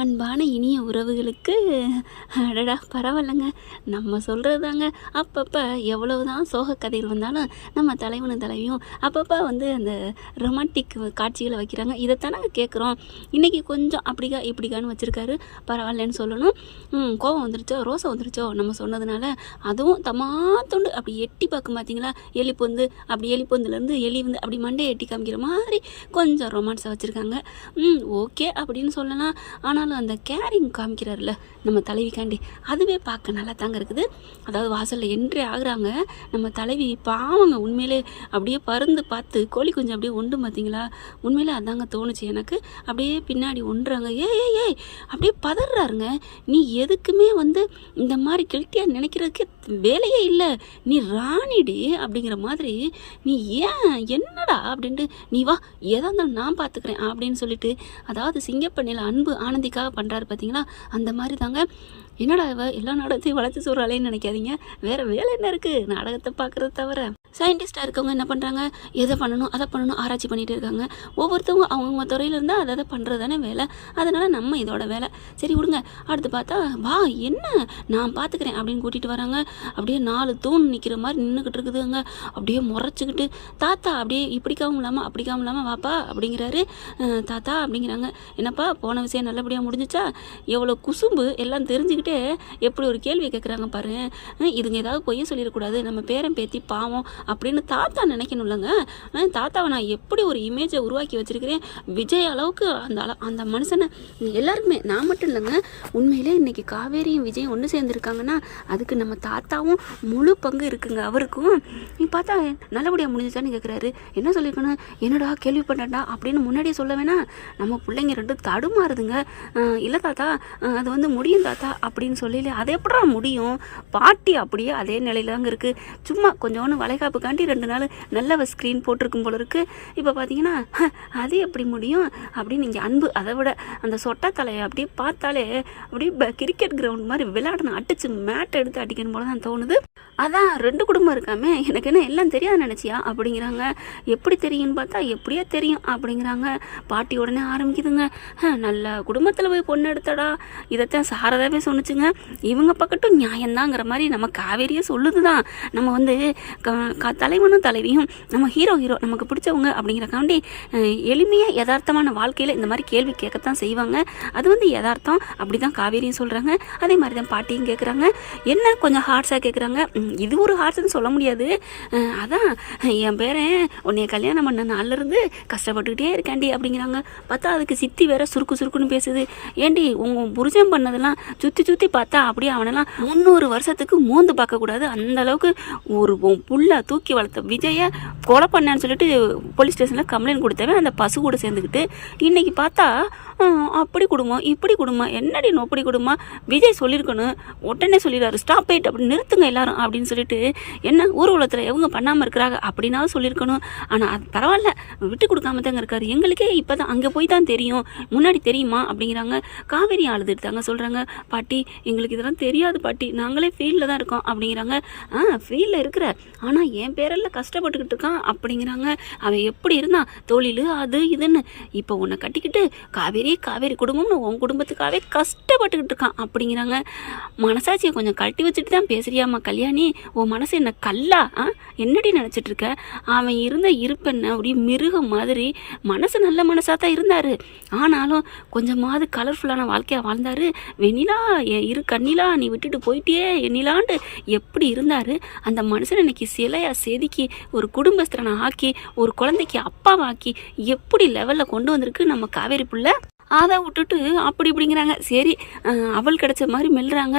அன்பான இனிய உறவுகளுக்கு அடடா பரவாயில்லைங்க. நம்ம சொல்கிறது தாங்க. அப்பப்போ எவ்வளவுதான் சோக கதைகள் வந்தாலும் நம்ம தலைவனும் தலைவியும் அப்பப்போ அந்த ரொமான்டிக் காட்சிகளை வைக்கிறாங்க. இதைத்தானங்க கேட்குறோம். இன்றைக்கி கொஞ்சம் அப்படிக்கா இப்படிக்கான்னு வச்சுருக்காரு. பரவாயில்லன்னு சொல்லணும். கோவம் வந்துருச்சோ, ரோசம் வந்துருச்சோ நம்ம சொன்னதுனால. அதுவும் தமாத்துண்டு அப்படி எட்டி பார்க்கும் பார்த்தீங்களா, எலி பொந்து. அப்படி எலி பொந்துலேருந்து எலி அப்படி மண்டையை எட்டி காமிக்கிற மாதிரி கொஞ்சம் ரொமான்ஸாக வச்சுருக்காங்க. ஓகே அப்படின்னு சொல்லலாம். ஆனால் அந்த கேரிங் காமிக்கிறார்ல நம்ம தலைவிக்காண்டி, அதுவே பார்க்க நல்லா தாங்க இருக்குது. அதாவது வாசலில் என்ட்ரி ஆகுறாங்க நம்ம தலைவி. பாவங்க உண்மையிலே அப்படியே பருந்து பார்த்து கோழி குஞ்சு அப்படியே ஒன்று பார்த்தீங்களா, உண்மையிலே அதாங்க தோணுச்சு எனக்கு. அப்படியே பின்னாடி ஒன்றாங்க. ஏய் அப்படியே பதறாருங்க. நீ எதுக்குமே இந்த மாதிரி கில்ட்டியாக நினைக்கிறதுக்கு வேலையே இல்லை, நீ ராணிடி அப்படிங்கிற மாதிரி. நீ ஏன் என்னடா அப்படின்ட்டு, நீ வா எதா இருந்தாலும் நான் பார்த்துக்கிறேன் அப்படின்னு சொல்லிட்டு, அதாவது சிங்கப்பண்ணில் அன்பு ஆனந்திக்காக பண்ணுறாரு பார்த்தீங்களா, அந்த மாதிரி தாங்க. என்னடா இவ எல்லா நாடகத்தையும் வளர்த்து சொல்கிறாளேன்னு நினைக்காதீங்க. வேறு வேலை என்ன இருக்குது நாடகத்தை பார்க்குறத தவிர. சயின்டிஸ்டாக இருக்கவங்க என்ன பண்ணுறாங்க, எதை பண்ணணும் அதை பண்ணணும் ஆராய்ச்சி பண்ணிகிட்டு இருக்காங்க. ஒவ்வொருத்தவங்க அவங்கவுங்க துறையில் இருந்தால் அதை பண்ணுறது தானே வேலை. அதனால் நம்ம இதோட வேலை. சரி விடுங்க. அடுத்து பார்த்தா வா என்ன நான் பார்த்துக்கிறேன் அப்படின்னு கூட்டிகிட்டு வராங்க. அப்படியே 4 தூண் நிற்கிற மாதிரி நின்றுக்கிட்டு இருக்குதுங்க. அப்படியே முறைச்சிக்கிட்டு, தாத்தா அப்படியே இப்படிக்காவும் இல்லாமல் அப்படிக்காவும் இல்லாமல் வாப்பா அப்படிங்கிறாரு. தாத்தா அப்படிங்கிறாங்க. என்னப்பா போன விஷயம் நல்லபடியாக முடிஞ்சிச்சா? எவ்வளோ குசும்பு எல்லாம் தெரிஞ்சுக்கிட்டே எப்படி ஒரு கேள்வி கேட்குறாங்க பாரு. இதுங்க ஏதாவது பொய்ய சொல்லிடக்கூடாது, நம்ம பேரன் பேத்தி பாவம் அப்படின்னு தாத்தா நினைக்கணும்லங்க. தாத்தாவை நான் எப்படி ஒரு இமேஜை உருவாக்கி வச்சிருக்கிறேன். விஜய் அளவுக்கு அந்த மனுஷனை எல்லாருக்குமே, நான் மட்டும் இல்லைங்க, உண்மையிலே இன்னைக்கு காவேரியும் விஜயும் ஒன்று சேர்ந்துருக்காங்கன்னா அதுக்கு நம்ம தாத்தாவும் முழு பங்கு இருக்குங்க. அவருக்கும் நீ பார்த்தா நல்லபடியாக முடிஞ்சிச்சான்னு கேட்குறாரு. என்ன சொல்லியிருக்கணும், என்னடா கேள்விப்பட்டா அப்படின்னு முன்னாடியே சொல்ல வேணா. நம்ம பிள்ளைங்க 2 தடுமாறுதுங்க. இல்லை தாத்தா அது முடியும் தாத்தா அப்படின்னு சொல்லல. அது எப்படா முடியும்? பாட்டி அப்படியே அதே நிலையில தாங்க இருக்குது. சும்மா கொஞ்சோன்னு வளைகாப்புக்காண்டி 2 நாள் நல்ல ஸ்க்ரீன் போட்டிருக்கும் போல இருக்குது. இப்போ பார்த்தீங்கன்னா அது எப்படி முடியும் அப்படின்னு இங்கே அன்பு. அதை விட அந்த சொட்டா தலையை அப்படியே பார்த்தாலே அப்படியே கிரிக்கெட் கிரவுண்ட் மாதிரி விளையாடணும், அடிச்சு மேட்டை எடுத்து அடிக்கணும் போல தான் தோணுது. அதான் 2 குடும்பம் இருக்காமே, எனக்கு என்ன எல்லாம் தெரியாது நினச்சியா அப்படிங்கிறாங்க. எப்படி தெரியும்னு பார்த்தா எப்படியா தெரியும் அப்படிங்கிறாங்க. பாட்டி உடனே ஆரம்பிக்குதுங்க. நல்ல குடும்பத்தில் போய் பொண்ணு எடுத்தடா, இதைத்தான் சாரதாவே சொன்னிச்சுங்க. இவங்க பக்கட்டும் நியாயம்தாங்கிற மாதிரி நம்ம காவேரியே சொல்லுது தான். நம்ம தலைவனும் தலைவியும் நம்ம ஹீரோ நமக்கு பிடிச்சவங்க அப்படிங்கிறக்காண்டி எளிமையாக யதார்த்தமான வாழ்க்கையில் இந்த மாதிரி கேள்வி கேட்கத்தான் செய்வாங்க. அது யதார்த்தம் அப்படி தான் காவேரியும் சொல்கிறாங்க. அதே மாதிரி தான் பாட்டியும் கேட்குறாங்க. என்ன கொஞ்சம் ஹார்ட்ஸாக கேட்குறாங்க. இது ஒரு ஹார்ட்ஸ்ன்னு சொல்ல முடியாது. அதான் என் பேரன் உன்னைய கல்யாணம் பண்ண நாள்லேருந்து கஷ்டப்பட்டுக்கிட்டே இருக்காண்டி அப்படிங்கிறாங்க. பார்த்தா அதுக்கு சித்தி வேற சுருக்குன்னு பேசுது. ஏண்டி உங்கள் புருஷன் பண்ணதெல்லாம் சுற்றி பார்த்தா அப்படியே அவனெல்லாம் 300 வருஷத்துக்கு மூந்து பார்க்கக்கூடாது, அந்த அளவுக்கு ஒரு புள்ள தூக்கி வளர்த்த விஜயை கொலை பண்ணான்னு சொல்லிட்டு போலீஸ் ஸ்டேஷனில் கம்ப்ளைண்ட் கொடுத்தவன் அந்த பசு கூட சேர்ந்துக்கிட்டு இன்னைக்கு பார்த்தா அப்படி குடும்பம் இப்படி குடும்பம், என்னடி நோப்படி குடும்பம். விஜய் சொல்லியிருக்கணும், உடனே சொல்லிடுறாரு ஸ்டாப் இட் அப்படி நிறுத்துங்க எல்லாரும் அப்படின்னு சொல்லிட்டு. என்ன ஊர்வலத்தில் எவங்க பண்ணாமல் இருக்கிறாங்க அப்படின்னாலும் சொல்லியிருக்கணும். ஆனால் அது பரவாயில்ல, விட்டு கொடுக்காம தாங்க இருக்காரு. எங்களுக்கே இப்போ தான் அங்கே போய் தான் தெரியும், முன்னாடி தெரியுமா அப்படிங்கிறாங்க. காவேரி அழுதுட்டு தாங்க சொல்கிறாங்க. பாட்டி எங்களுக்கு இதெல்லாம் தெரியாது பாட்டி, நாங்களே ஃபீல்டில் தான் இருக்கோம் அப்படிங்கிறாங்க. ஃபீல்டில் இருக்கிற ஆனால் என் பேரெல்லாம் கஷ்டப்பட்டுக்கிட்டு இருக்கான் அப்படிங்கிறாங்க. அவன் எப்படி இருந்தான், தொழில் அது இதுன்னு, இப்போ உன்னை கட்டிக்கிட்டு காவேரி குடும்பம்னு உன் குடும்பத்துக்காகவே கஷ்டப்பட்டுக்கிட்டு இருக்கான் அப்படிங்கிறாங்க. மனசாட்சியை கொஞ்சம் கழட்டி வச்சுட்டு தான் பேசுறியாம்மா கல்யாணி, உன் மனசு என்ன கல்லா? என்னடி நினச்சிட்டு இருக்க? அவன் இருந்த இருப்பென்ன அப்படியே மிருகம் மாதிரி. மனசு நல்ல மனசாக தான் இருந்தார், ஆனாலும் கொஞ்சமாவது கலர்ஃபுல்லான வாழ்க்கையாக வாழ்ந்தார். வெண்ணிலா இரு கண்ணிலா நீ விட்டுட்டு போயிட்டே எண்ணிலாண்டு எப்படி இருந்தார் அந்த மனுஷன். இன்னைக்கு சிலையா செதுக்கி ஒரு குடும்பஸ்தரனை ஆக்கி ஒரு குழந்தைக்கு அப்பாவாக்கி எப்படி லெவலில் கொண்டு வந்திருக்கு நம்ம காவேரி புள்ள. அதை விட்டுட்டு அப்படி இப்படிங்கிறாங்க. சரி அவள் கிடைச்ச மாதிரி மெல்றாங்க.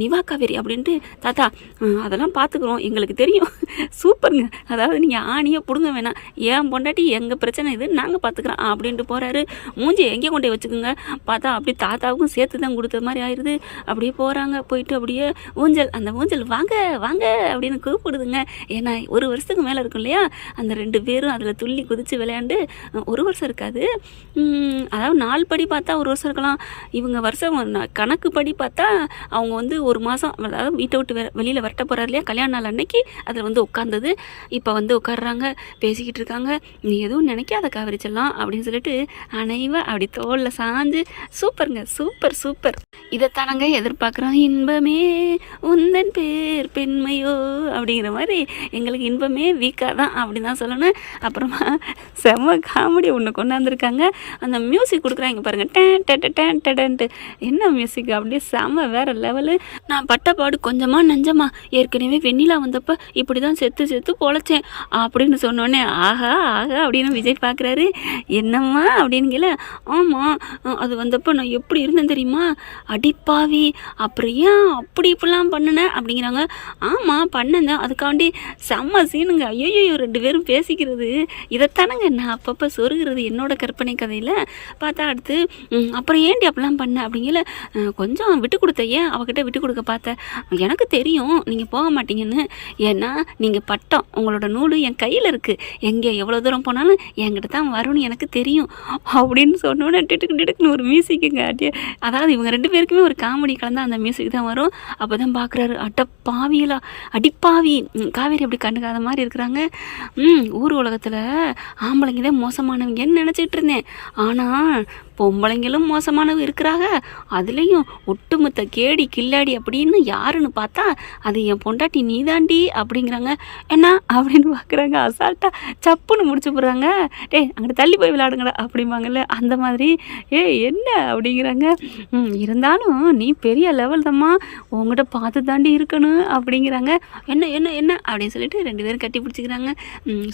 நிவா காவேரி அப்படின்ட்டு. தாத்தா அதெல்லாம் பார்த்துக்குறோம், எங்களுக்கு தெரியும், சூப்பருங்க. அதாவது நீங்கள் ஆணியை பிடுங்க வேணாம், ஏன் பொண்டாட்டி எங்கள் பிரச்சனை இது நாங்கள் பார்த்துக்குறோம் அப்படின்ட்டு போகிறாரு. மூஞ்சி எங்கே கொண்டே வச்சுக்கோங்க. பார்த்தா அப்படி தாத்தாவுக்கும் சேர்த்து தான் கொடுத்த மாதிரி ஆயிடுது. அப்படியே போகிறாங்க. போயிட்டு அப்படியே ஊஞ்சல், அந்த ஊஞ்சல் வாங்க வாங்க அப்படின்னு கூப்பிடுதுங்க. ஏன்னா 1 வருஷத்துக்கு மேலே இருக்கும் இல்லையா, அந்த 2 பேரும் அதில் துள்ளி குதித்து விளையாண்டு 1 வருஷம் இருக்காது, அதாவது 4 நாள் படி பார்த்தா ஒரு வருஷம் இருக்கலாம், இவங்க வருஷம் கணக்கு படி பார்த்தா அவங்க வந்து ஒரு மாதம், அதாவது வீட்டை விட்டு வெளியில் வரட்ட போகிறாரு இல்லையா, கல்யாண நாள் அன்னைக்கு அதில் வந்து உட்காந்தது. இப்போ வந்து உட்காடுறாங்க, பேசிக்கிட்டு இருக்காங்க. நீ எதுவும் நினைக்காத காவேரி செல்லம் அப்படின்னு சொல்லிட்டு அனைவா அப்படி தோளில் சாஞ்சு சூப்பருங்க, சூப்பர் சூப்பர். இதைத்தானங்க எதிர்பார்க்குறோம். இன்பமே உந்தன் பேர் பெண்மையோ அப்படிங்கிற மாதிரி எங்களுக்கு இன்பமே வீக்காக தான் அப்படி தான் சொல்லணும். அப்புறமா செம்ம காமெடி ஒன்று கொண்டாந்துருக்காங்க. அந்த மியூசிக் கொடுக்குறாங்க பாருங்கள், டேன் டே டேன் டேன்ட்டு. என்ன மியூசிக் அப்படியே செம்ம வேறு லெவலு. நான் பட்டப்பாடு கொஞ்சமாக நஞ்சமா, ஏற்கனவே வெண்ணிலா வந்தப்போ இப்படி தான் செத்து செத்து பொழைச்சேன் அப்படின்னு சொன்னோன்னே ஆஹா ஆஹா அப்படின்னு விஜய் பார்க்குறாரு. என்னம்மா அப்படின்னுங்கள. ஆமாம், அது வந்தப்போ நான் எப்படி இருந்தேன் தெரியுமா, அடிப்பாவி, அப்புறம் ஏன் அப்படி இப்படிலாம் பண்ணினேன் அப்படிங்கிறாங்க. ஆமாம் பண்ணேன், அதுக்காண்டி செம்ம சீனுங்க. ஐயோ 2 பேரும் பேசிக்கிறது இதைத்தானங்க நான் அப்பப்போ சொருகிறது என்னோட கற்பனை கதையில். பார்த்தா அடுத்து அப்புறம் ஏன்டி அப்படிலாம் பண்ண அப்படிங்கல. கொஞ்சம் விட்டு கொடுத்த, ஏன் அவகிட்ட விட்டு கொடுக்க பார்த்தேன், எனக்கு தெரியும் நீங்கள் போக மாட்டீங்கன்னு. ஏன்னா நீங்கள் பட்டம், உங்களோட நூல் என் கையில் இருக்குது, எங்கே எவ்வளோ தூரம் போனாலும் என்கிட்ட தான் வரும்னு எனக்கு தெரியும் அப்படின்னு சொன்னோன்னே டிட்டுக்குன்னு ஒரு மியூசிக்குங்க. அதாவது இவங்க 2 பேருக்குமே ஒரு காமெடி கலந்தா அந்த மியூசிக் தான் வரும். அப்போ தான் பார்க்குறாரு, அட்டப்பாவியலா அடிப்பாவி, காவேரி அப்படி கண்டுக்காத மாதிரி இருக்கிறாங்க. ஊர் உலகத்தில் ஆம்பளைங்க தான் மோசமானவங்கன்னு நினச்சிட்டு இருந்தேன், ஆனால் பொம்பளைங்களும் மோசமானவங்க இருக்கிறாங்க, அதுலேயும் ஒட்டுமொத்த கேடி கில்லாடி அப்படின்னு யாருன்னு பார்த்தா அது என் பொண்டாட்டி நீதாண்டி அப்படிங்கிறாங்க. என்ன அப்படின்னு பார்க்குறாங்க, அசால்ட்டாக சப்புன்னு முடிச்சு போடுறாங்க. டேய் அங்கிட்ட தள்ளி போய் விளையாடுங்கடா அப்படிம்பாங்கல்ல, அந்த மாதிரி. என்ன அப்படிங்கிறாங்க. இருந்தாலும் நீ பெரிய லெவல் தாம்மா, உங்கள்கிட்ட பார்த்து தாண்டி இருக்கணும் அப்படிங்கிறாங்க. என்ன என்ன என்ன அப்படின்னு சொல்லிட்டு 2 பேரும் கட்டி பிடிச்சிக்கிறாங்க.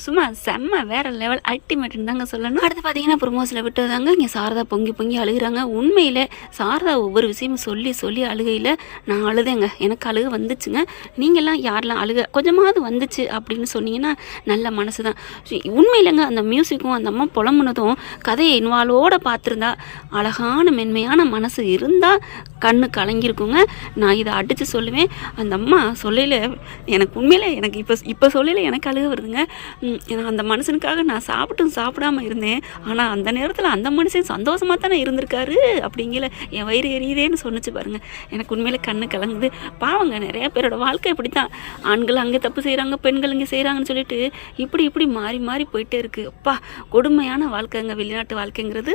சும்மா செம்ம வேறு லெவல், அல்டிமேட்னு தாங்க சொல்லணும். அடுத்து பார்த்தீங்கன்னா ப்ரொமோஸில் விட்டு வந்தாங்க. இங்கே சாரதா பொங்கி பொங்கி அழுகிறாங்க. உண்மையில் சாரதா ஒவ்வொரு விஷயமும் சொல்லி சொல்லி அழுகையில் நான் அழுதேங்க, எனக்கு அழுக வந்துச்சுங்க. நீங்கள்லாம் யாரெல்லாம் அழுக கொஞ்சமாவது வந்துச்சு அப்படின்னு சொன்னீங்கன்னா நல்ல மனசு தான். உண்மையிலங்க அந்த மியூசிக்கும் அந்த அம்மா புலம்புனதும் கதையை இன்வால்வோடு பார்த்துருந்தா, அழகான மென்மையான மனசு இருந்தால் கண்ணு கலங்கியிருக்குங்க. நான் இதை அடித்து சொல்லுவேன். அந்த அம்மா சொல்லையில் எனக்கு உண்மையிலே எனக்கு இப்போ சொல்லையில் எனக்கு அழுக வருதுங்க. அந்த மனுஷனுக்காக நான் சாப்பிடாமல் இருந்தேன், ஆனால் அந்த நேரத்தில் அந்த மனுஷன் சந்தோஷமாக தானே இருந்திருக்காரு அப்படிங்கிற என் வயிறு எரியுதேன்னு சொன்னிச்சு பாருங்க. எனக்கு உண்மையிலே கண்ணு கலங்குது. பாவங்க, நிறைய பேரோட வாழ்க்கை இப்படி தான். ஆண்கள் அங்கே தப்பு செய்கிறாங்க, பெண்கள் இங்கே செய்கிறாங்கன்னு சொல்லிட்டு இப்படி மாறி மாறி போயிட்டே இருக்குது. அப்பா, கொடுமையான வாழ்க்கைங்க வெளிநாட்டு வாழ்க்கைங்கிறது.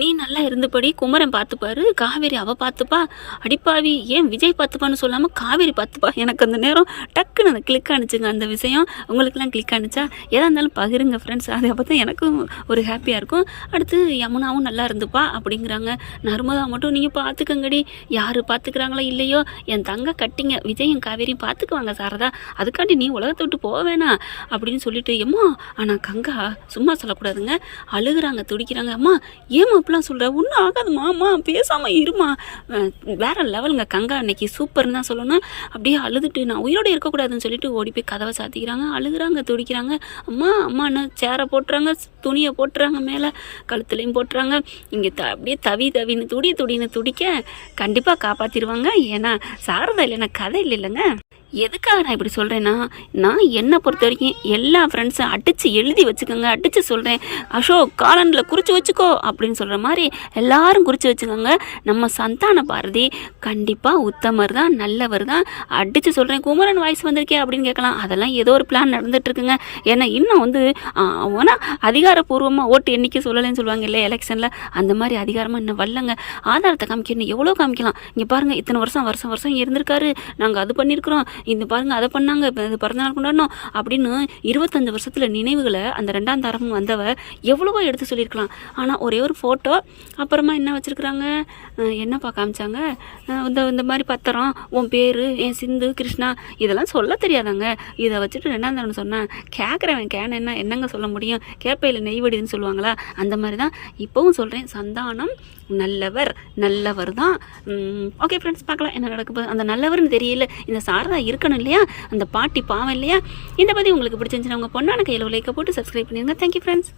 நீ நல்லா இருந்தபடி குமரன் பார்த்துப்பாரு, காவேரி அவள் பார்த்துப்பா, அடிப்பாவி ஏன் விஜய் பார்த்துப்பான்னு சொல்லாமல் காவேரி பார்த்துப்பா. எனக்கு அந்த நேரம் டக்குன்னு அந்த கிளிக் ஆனிச்சுங்க அந்த விஷயம். உங்களுக்கெல்லாம் கிளிக் ஆனிச்சா? எதாக இருந்தாலும் பகிருங்க ஃப்ரெண்ட்ஸ், அதை அப்போ தான் எனக்கும் ஒரு ஹாப்பியாக இருக்கும். அடுத்து யமுனாவும் நல்லா இருந்துப்பா அப்படிங்கிறாங்க. நர்மதா மட்டும் நீங்கள் பார்த்துக்கங்கடி, யார் பார்த்துக்கிறாங்களோ இல்லையோ என் தங்க கட்டிங்க விஜயும் காவேரியும் பார்த்துக்குவாங்க சாரதா, அதுக்காண்டி நீ உலகத்தை விட்டு போக வேணாம் அப்படின்னு சொல்லிட்டு. எம்மா ஆனால் கங்கா சும்மா சொல்லக்கூடாதுங்க, அழுகுறாங்க, துடிக்கிறாங்க. அம்மா ஏமா அப்படிலாம் சொல்கிற, ஒன்றும் ஆகாதுமா, அம்மா பேசாமல் இருமா. வேறு லெவலுங்க கங்கா அன்னைக்கு சூப்பர்னு தான் சொல்லணும். அப்படியே அழுதுட்டு நான் உயிரோடு இருக்கக்கூடாதுன்னு சொல்லிட்டு ஓடி போய் கதவை சாத்திக்கிறாங்க. அழுகுறாங்க, துடிக்கிறாங்க. அம்மா அம்மான்னு சேரை போட்டுறாங்க, துணியை போட்டுறாங்க, மேலே கழுத்துலையும் போட்டுறாங்க. இங்கே அப்படியே தவின்னு துடின்னு துடிக்க கண்டிப்பாக காப்பாற்றிடுவாங்க. ஏன்னா சாரதா இல்லைன்னா கதை இல்லைங்க. எதுக்காக நான் இப்படி சொல்கிறேன்னா, நான் என்னை பொறுத்த வரைக்கும் எல்லா ஃப்ரெண்ட்ஸும் அடித்து எழுதி வச்சுக்கோங்க, அடித்து சொல்கிறேன். அசோக் காலண்டில் குறித்து வச்சுக்கோ அப்படின்னு சொல்கிற மாதிரி எல்லாரும் குறித்து வச்சுக்கோங்க. நம்ம சந்தான பாரதி கண்டிப்பாக உத்தமர் தான், நல்லவர் தான். அடித்து சொல்கிறேன். குமரன் வாய்ஸ் வந்திருக்கே அப்படின்னு கேட்கலாம், அதெல்லாம் ஏதோ ஒரு பிளான் நடந்துகிட்ருக்குங்க. ஏன்னா இன்னும் வந்து ஆனால் அதிகாரப்பூர்வமாக ஓட்டு எண்ணிக்கை சொல்லலைன்னு சொல்லுவாங்க இல்லை எலெக்ஷனில், அந்த மாதிரி அதிகாரமாக இன்னும் வரலங்க. ஆதாரத்தை காமிக்கணும், எவ்வளோ காமிக்கலாம். இங்கே பாருங்கள், இத்தனை வருஷம் இருந்திருக்காரு, நாங்கள் அது பண்ணியிருக்கிறோம், இந்த பாருங்கள் அதை பண்ணாங்க, இது பிறந்தநாள் கொண்டாடணும் அப்படின்னு 25 வருஷத்தில் நினைவுகளை அந்த 2ஆம் தரம் வந்தவ எவ்வளவோ எடுத்து சொல்லியிருக்கலாம். ஆனால் ஒரே ஒரு ஃபோட்டோ, அப்புறமா என்ன வச்சுருக்குறாங்க, என்னப்பா காமிச்சாங்க, இந்த மாதிரி பத்திரம், உன் பேர், என் சிந்து கிருஷ்ணா, இதெல்லாம் சொல்ல தெரியாதாங்க. இதை வச்சுட்டு 2ஆம் தரம் சொன்னேன், கேட்குறவன் என்னங்க சொல்ல முடியும், கேப்பையில் நெய் வடிதுன்னு சொல்லுவாங்களா, அந்த மாதிரி தான் இப்போவும் சொல்கிறேன். சந்தானம் நல்லவர் தான். ஓகே ஃப்ரெண்ட்ஸ், பார்க்கலாம் என்ன நடக்க போகுது. அந்த நல்லவர்னு தெரியல, இந்த சாரதா இருக்கணும் இல்லையா, அந்த பாட்டி பாவம் இல்லையா. இந்த பற்றி உங்களுக்கு பிடிச்சிருந்துச்சுன்னா உங்கள் பொண்ணான கையில் லைக்கை போட்டு சப்ஸ்கிரைப் பண்ணிடுங்க. Thank you friends.